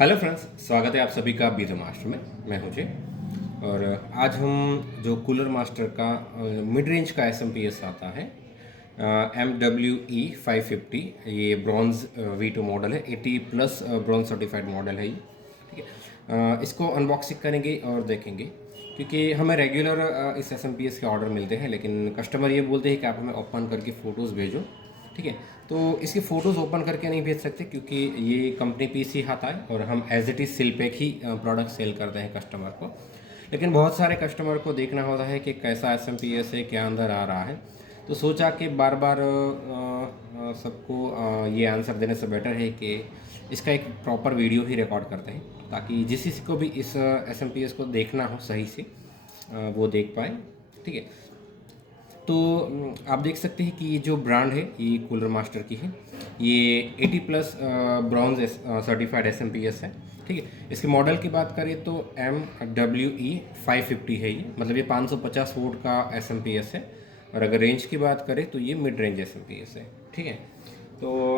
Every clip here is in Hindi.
हेलो फ्रेंड्स, स्वागत है आप सभी का बीरो मास्टर में। मैं हूं जय। और आज हम जो कूलर मास्टर का मिड रेंज का एस आता है MWE 550, ये ब्रॉन्ज V2 मॉडल है। 80 प्लस ब्रॉन्ज सर्टिफाइड मॉडल है ये। ठीक है, इसको अनबॉक्सिंग करेंगे और देखेंगे, क्योंकि हमें रेगुलर इस एस के ऑर्डर मिलते हैं, लेकिन कस्टमर ये बोलते हैं कि आप हमें ओपन करके फ़ोटोज़ भेजो। ठीक है, तो इसकी फ़ोटोज़ ओपन करके नहीं भेज सकते, क्योंकि ये कंपनी पीसी आता है और हम एज इट इज़ सिल पैक ही प्रोडक्ट सेल करते हैं कस्टमर को। लेकिन बहुत सारे कस्टमर को देखना होता है कि कैसा एस है, क्या अंदर आ रहा है। तो सोचा कि बार बार सबको ये आंसर देने से बेटर है कि इसका एक प्रॉपर वीडियो ही रिकॉर्ड करते हैं, ताकि जिस किसी को भी इस एस को देखना हो सही से वो देख पाए। ठीक है, तो आप देख सकते हैं कि ये जो ब्रांड है ये कूलर मास्टर की है। ये 80 प्लस ब्रॉन्ज सर्टिफाइड एस है। ठीक है, इसके मॉडल की बात करें तो MWE 550 है ये, मतलब ये 550 वोट का एस है। और अगर रेंज की बात करें तो ये मिड रेंज एस है। ठीक है, तो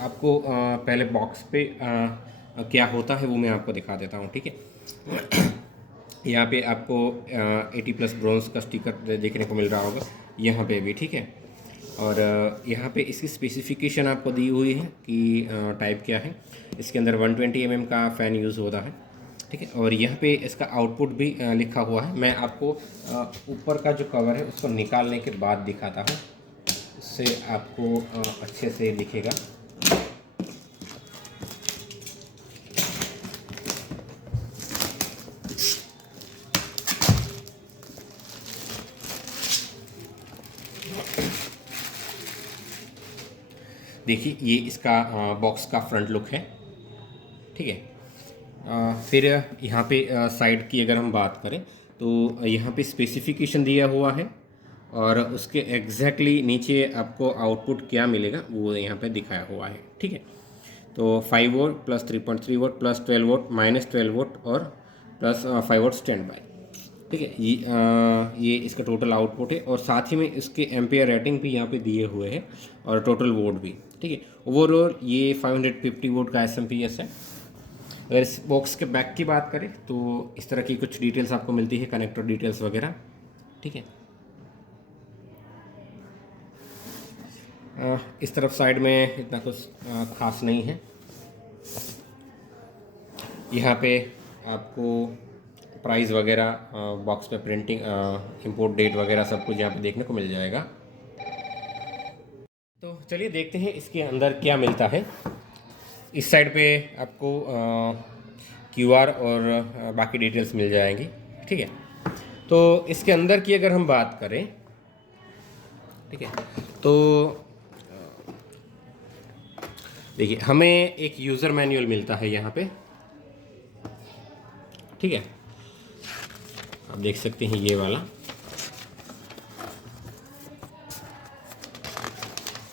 आपको पहले बॉक्स पे क्या होता है वो मैं आपको दिखा देता हूँ। ठीक है, यहाँ पे आपको 80 प्लस ब्रॉन्ज का स्टिकर देखने को मिल रहा होगा यहाँ पे भी। ठीक है, और यहाँ पे इसकी स्पेसिफिकेशन आपको दी हुई है कि टाइप क्या है। इसके अंदर 120 mm का फ़ैन यूज़ होता है। ठीक है, और यहाँ पे इसका आउटपुट भी लिखा हुआ है। मैं आपको ऊपर का जो कवर है उसको निकालने के बाद दिखाता हूँ, उससे आपको अच्छे से दिखेगा। देखिए, ये इसका बॉक्स का फ्रंट लुक है। ठीक है, फिर यहाँ पे साइड की अगर हम बात करें तो यहाँ पे स्पेसिफिकेशन दिया हुआ है, और उसके एग्जैक्टली नीचे आपको आउटपुट क्या मिलेगा वो यहाँ पे दिखाया हुआ है। ठीक है, तो 5 volt plus 3.3 volt plus 12 volt minus 12 volt और प्लस 5 वोल्ट स्टैंड बाई। ठीक है, ये इसका टोटल आउटपुट है, और साथ ही में इसके एम्पेयर रेटिंग भी यहाँ पे दिए हुए हैं, और टोटल वोट भी। ठीक है, ओवरऑल ये 550 वोट का एस है। अगर इस बॉक्स के बैक की बात करें तो इस तरह की कुछ डिटेल्स आपको मिलती है, कनेक्टर डिटेल्स वगैरह। ठीक है, इस तरफ साइड में इतना कुछ खास नहीं है। यहाँ पे आपको प्राइस वगैरह बॉक्स पे प्रिंटिंग, इंपोर्ट डेट वगैरह सब कुछ यहाँ पे देखने को मिल जाएगा। तो चलिए देखते हैं इसके अंदर क्या मिलता है। इस साइड पे आपको QR और बाकी डिटेल्स मिल जाएंगी। ठीक है, तो इसके अंदर की अगर हम बात करें, ठीक है, तो देखिए हमें एक यूज़र मैनुअल मिलता है यहाँ पे। ठीक है, आप देख सकते हैं ये वाला,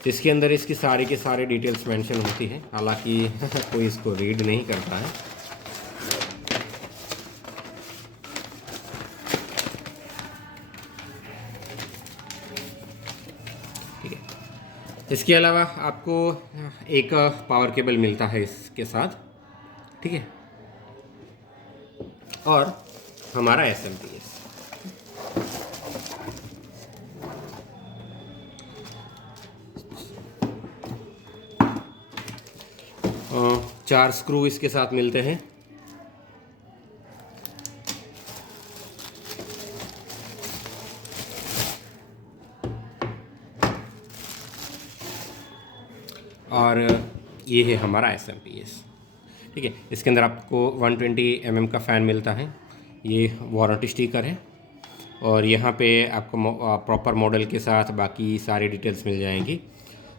जिसके अंदर इसकी सारी के सारे डिटेल्स मेंशन होती है, हालांकि कोई इसको रीड नहीं करता है। ठीक है, इसके अलावा आपको एक पावर केबल मिलता है इसके साथ। ठीक है, और हमारा एस 4 स्क्रू इसके साथ मिलते हैं। और ये है हमारा एस। ठीक है, इसके अंदर आपको 120 mm का फ़ैन मिलता है, ये वारंटी स्टिकर है, और यहाँ पे आपको प्रॉपर मॉडल के साथ बाकी सारी डिटेल्स मिल जाएंगी,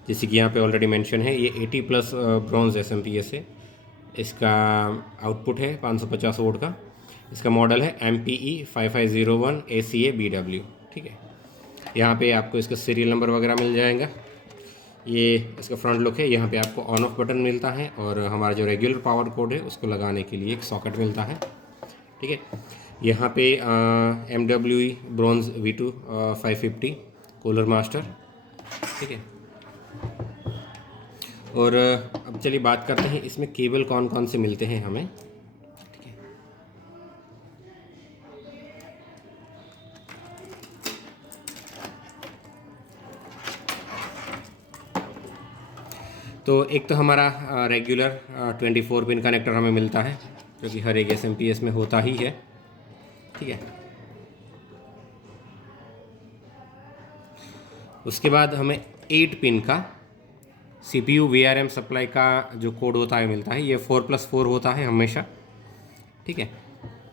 जैसे कि यहाँ पे ऑलरेडी मेंशन है। ये 80 प्लस ब्रॉन्ज एस है। इसका आउटपुट है 550 वोट का। इसका मॉडल है MPE 5501 ACA BW। ठीक है, यहाँ पे आपको इसका सीरियल नंबर वगैरह मिल जाएगा। ये इसका फ्रंट लुक है। यहाँ पे आपको ऑन ऑफ बटन मिलता है, और हमारा जो रेगुलर पावर कोड है उसको लगाने के लिए एक सॉकेट मिलता है। ठीक है, यहाँ पे MWE bronze V2 550 cooler master. ठीक है, और अब चलिए बात करते हैं इसमें केबल कौन कौन से मिलते हैं हमें। ठीक है, तो एक तो हमारा रेगुलर 24 पिन कनेक्टर हमें मिलता है, जो कि हर एक SMPS में होता ही है। ठीक है, उसके बाद हमें 8 पिन का CPU VRM सप्लाई का जो कोड होता है मिलता है। ये 4+4 होता है हमेशा। ठीक है,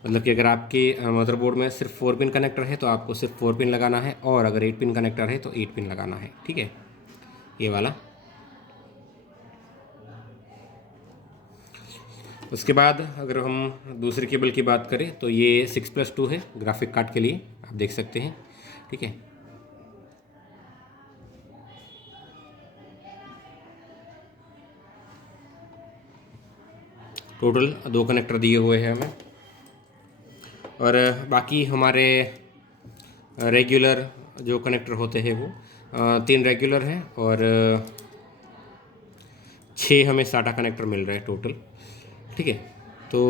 मतलब कि अगर आपके मदरबोर्ड में सिर्फ 4 पिन कनेक्टर है तो आपको सिर्फ 4 पिन लगाना है, और अगर 8 पिन कनेक्टर है तो 8 पिन लगाना है। ठीक है, ये वाला। उसके बाद अगर हम दूसरी केबल की बात करें तो ये 6+2 है ग्राफिक कार्ड के लिए, आप देख सकते हैं। ठीक है, टोटल 2 कनेक्टर दिए हुए हैं हमें। और बाकी हमारे रेगुलर जो कनेक्टर होते हैं वो 3 रेगुलर हैं और 6 हमें साटा कनेक्टर मिल रहे हैं टोटल। ठीक है, तो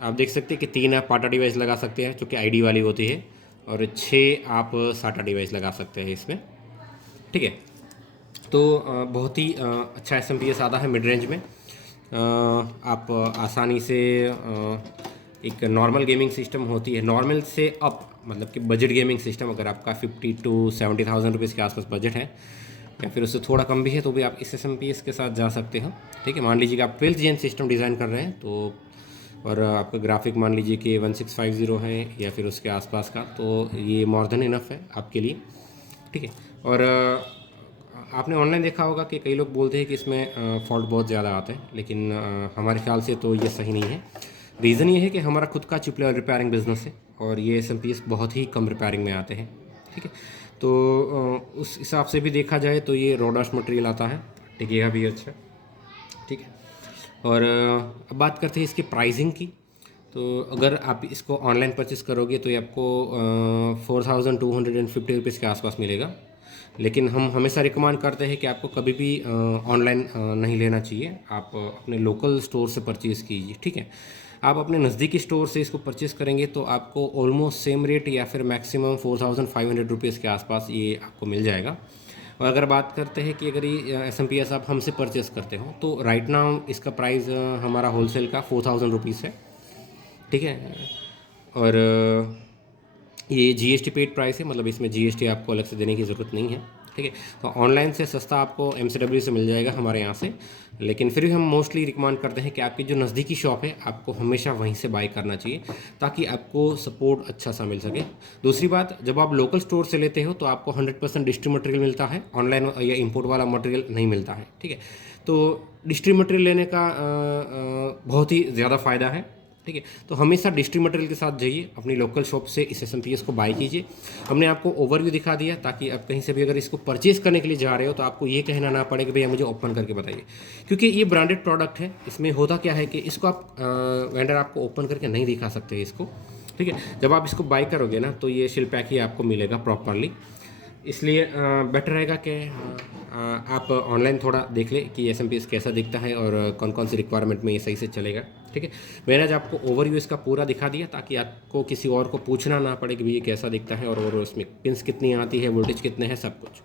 आप देख सकते हैं कि 3 आप पाटा डिवाइस लगा सकते हैं जो कि ID वाली होती है, और 6 आप साटा डिवाइस लगा सकते हैं इसमें। ठीक है, तो बहुत ही अच्छा SMPS आता है मिड रेंज में। आप आसानी से एक नॉर्मल गेमिंग सिस्टम होती है, नॉर्मल से अप मतलब कि बजट गेमिंग सिस्टम, अगर आपका 50 to 70,000 रुपीज़ के आसपास बजट है या फिर उससे थोड़ा कम भी है तो भी आप इस SMPS के साथ जा सकते हो। ठीक है, मान लीजिए कि आप 12th Gen सिस्टम डिज़ाइन कर रहे हैं तो, और आपका ग्राफिक मान लीजिए कि 1650 है या फिर उसके आसपास का, तो ये मोर देन इनफ है आपके लिए। ठीक है, और आपने ऑनलाइन देखा होगा कि कई लोग बोलते हैं कि इसमें फॉल्ट बहुत ज़्यादा आते हैं, लेकिन हमारे ख्याल से तो ये सही नहीं है। रीज़न ये है कि हमारा खुद का चिप लेवल रिपेयरिंग बिजनेस है और ये SMPS बहुत ही कम रिपेयरिंग में आते हैं। ठीक है, तो उस हिसाब से भी देखा जाए तो ये रोडास मटेरियल आता है, टिकेगा भी अच्छा। ठीक है, और अब बात करते हैं इसकी प्राइसिंग की। तो अगर आप इसको ऑनलाइन परचेस करोगे तो ये आपको 4250 रुपीज़ के आसपास मिलेगा, लेकिन हम हमेशा रिकमेंड करते हैं कि आपको कभी भी ऑनलाइन नहीं लेना चाहिए, आप अपने लोकल स्टोर से परचेज़ कीजिए। ठीक है, आप अपने नज़दीकी स्टोर से इसको परचेज़ करेंगे तो आपको ऑलमोस्ट सेम रेट या फिर मैक्सिमम 4500 रुपीज़ के आसपास ये आपको मिल जाएगा। और अगर बात करते हैं कि अगर ये SMPS आप हमसे परचेज़ करते हो तो राइट नाउ इसका प्राइस हमारा होलसेल का 4000 रुपीज़ है। ठीक है, और ये GST पेड प्राइस है, मतलब इसमें GST आपको अलग से देने की ज़रूरत नहीं है। ठीक है, तो ऑनलाइन से सस्ता आपको MCW से मिल जाएगा हमारे यहाँ से, लेकिन फिर भी हम मोस्टली रिकमेंड करते हैं कि आपकी जो नज़दीकी शॉप है आपको हमेशा वहीं से बाई करना चाहिए ताकि आपको सपोर्ट अच्छा सा मिल सके। दूसरी बात, जब आप लोकल स्टोर से लेते हो तो आपको 100% डिस्ट्री मटेरियल मिलता है, ऑनलाइन या इम्पोर्ट वाला मटेरियल नहीं मिलता है। ठीक है, तो डिस्ट्री मटेरियल लेने का बहुत ही ज़्यादा फ़ायदा है। ठीक है, तो हमेशा डिस्ट्री मटेरियल के साथ जाइए, अपनी लोकल शॉप से इस SMPS को बाई कीजिए। हमने आपको ओवरव्यू दिखा दिया ताकि आप कहीं से भी अगर इसको परचेज़ करने के लिए जा रहे हो तो आपको ये कहना ना पड़े कि भैया मुझे ओपन करके बताइए, क्योंकि ये ब्रांडेड प्रोडक्ट है। इसमें होता क्या है कि इसको आप वेंडर आपको ओपन करके नहीं दिखा सकते इसको। ठीक है, जब आप इसको बाई करोगे ना तो ये शिल पैक ही आपको मिलेगा प्रॉपरली, इसलिए बेटर रहेगा कि आप ऑनलाइन थोड़ा देख लें कि SMPS कैसा दिखता है और कौन कौन सी रिक्वायरमेंट में ये सही से चलेगा। ठीक है, मैंने आज आपको ओवरव्यू इसका पूरा दिखा दिया ताकि आपको किसी और को पूछना ना पड़े कि भाई ये कैसा दिखता है और उसमें पिंस कितनी आती है, वोल्टेज कितने हैं, सब कुछ।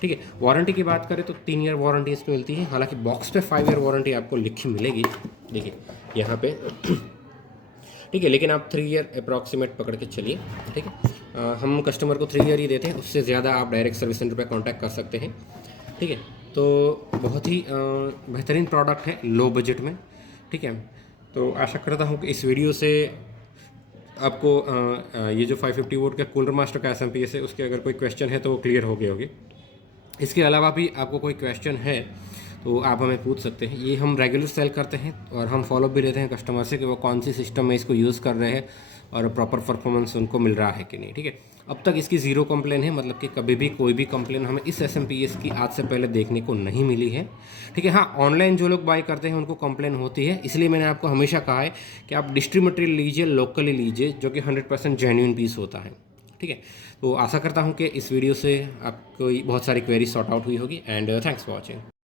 ठीक है, वारंटी की बात करें तो 3 ईयर वारंटी इसमें मिलती है, हालांकि बॉक्स पे 5 ईयर वारंटी आपको लिखी मिलेगी, देखिए यहाँ पे। ठीक है, लेकिन आप 3 ईयर अप्रॉक्सीमेट पकड़ के चलिए। ठीक है, हम कस्टमर को 3 ईयर ही देते हैं, उससे ज़्यादा आप डायरेक्ट सर्विस सेंटर पर कॉन्टैक्ट कर सकते हैं। ठीक है, तो बहुत ही बेहतरीन प्रोडक्ट है लो बजट में। ठीक है, तो आशा करता हूँ कि इस वीडियो से आपको ये जो 550 वोट का कूलर मास्टर का SMPS है उसके अगर कोई क्वेश्चन है तो वो क्लियर हो गए होंगे। इसके अलावा भी आपको कोई क्वेश्चन है तो आप हमें पूछ सकते हैं। ये हम रेगुलर सेल करते हैं और हम फॉलो भी लेते हैं कस्टमर से कि वो कौन सी सिस्टम में इसको यूज़ कर रहे हैं और प्रॉपर परफॉर्मेंस उनको मिल रहा है कि नहीं। ठीक है, अब तक इसकी ज़ीरो कंप्लेन है, मतलब कि कभी भी कोई भी कंप्लेन हमें इस SMPS की आज से पहले देखने को नहीं मिली है। ठीक है, हाँ ऑनलाइन जो लोग बाय करते हैं उनको कंप्लेन होती है, इसलिए मैंने आपको हमेशा कहा है कि आप डिस्ट्री मटेरियल लीजिए, लोकली लीजिए, जो कि 100% जेन्युइन पीस होता है। ठीक है, तो आशा करता हूँ कि इस वीडियो से आपको बहुत सारी क्वेरी सॉर्ट आउट हुई होगी एंड थैंक्स फॉर वॉचिंग।